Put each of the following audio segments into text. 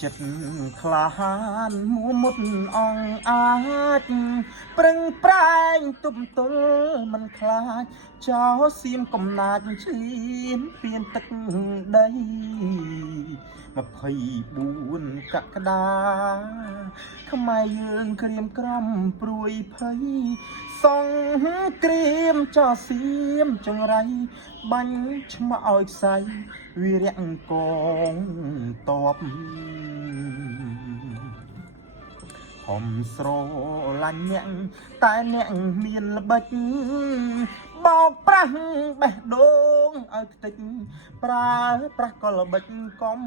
ចិត្តក្លាហានមួមុតអងអាចប្រឹងប្រែងទប់ទល់មិនខ្លាចចោលសៀមកំណាចឈ្លានពៀនទឹកដី24កក្កដាខ្មែរយើងក្រៀមក្រំព្រួយភ័យសង្គ្រាមចោលសៀមចង្រៃបាញ់ឆ្មក់ឲ្យខ្សៃវីរៈកងតបហំស្រឡាញ់អ្នកតែអ្នកមានល្បិចបោកប្រាស់បេះដូងឲ្យខ្ទេចប្រើប្រាស់ក៏ល្បិចកុំ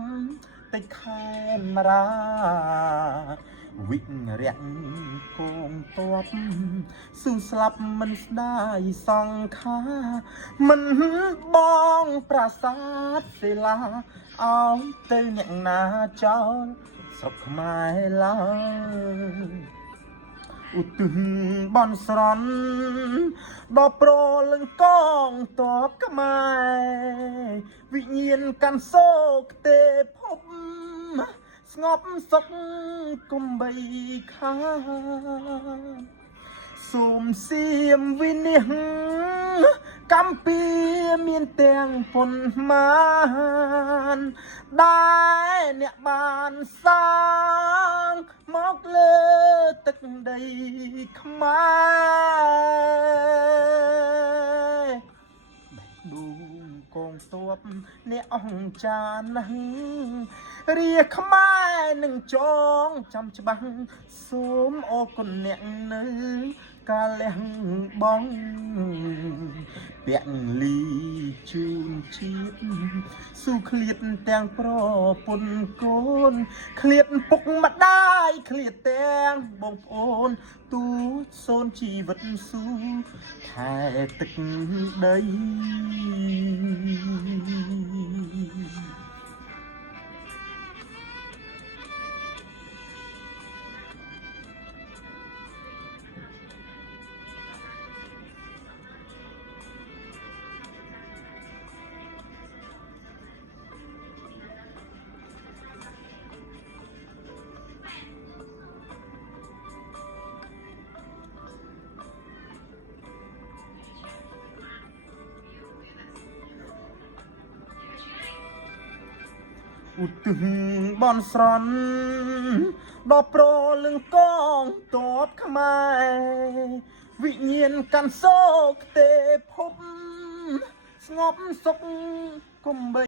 តិចខែមរាវិរៈកងតបស៊ូស្លាប់មិនស្ដាយសង្ខាមិនបងប្រាសាទសិលាឲ្យទៅអ្នកណាចោលស្រុកខ្មែរឡើយឧទ្ទិសបន់ស្រន់ដល់ប្រលឹងកងតបខ្មែរវិញ្ញាណកាន់សោកទេភពស្ងប់សុខគុំបីខានសូមសៀមវិនិច្ឆ័យកម្ពីមានទាំងពុនមានដែលអ្នកបានសាងមកលើទឹកដីខ្មែរបេះដូងកងទ័ពអ្នកអង្ចារណាស់រាខ្មែរនឹងចងចាំច្បាស់សូមអរគុណអ្នកនៅកាលះបងពាក់លីជូនជាតិស៊ូឃ្លាតទាំងប្រពន្ធកូនឃ្លាតពុកម្ដាយឃ្លាតទាំងបងប្អូនទូសូនជីវិតស៊ូថែទឹកដីឧទ្ទិសបន់ស្រន់ដល់ប្រលឹងកងតបខ្មែរវិញ្ញាណកាន់សោកទេភពស្ងប់សុខគុំបី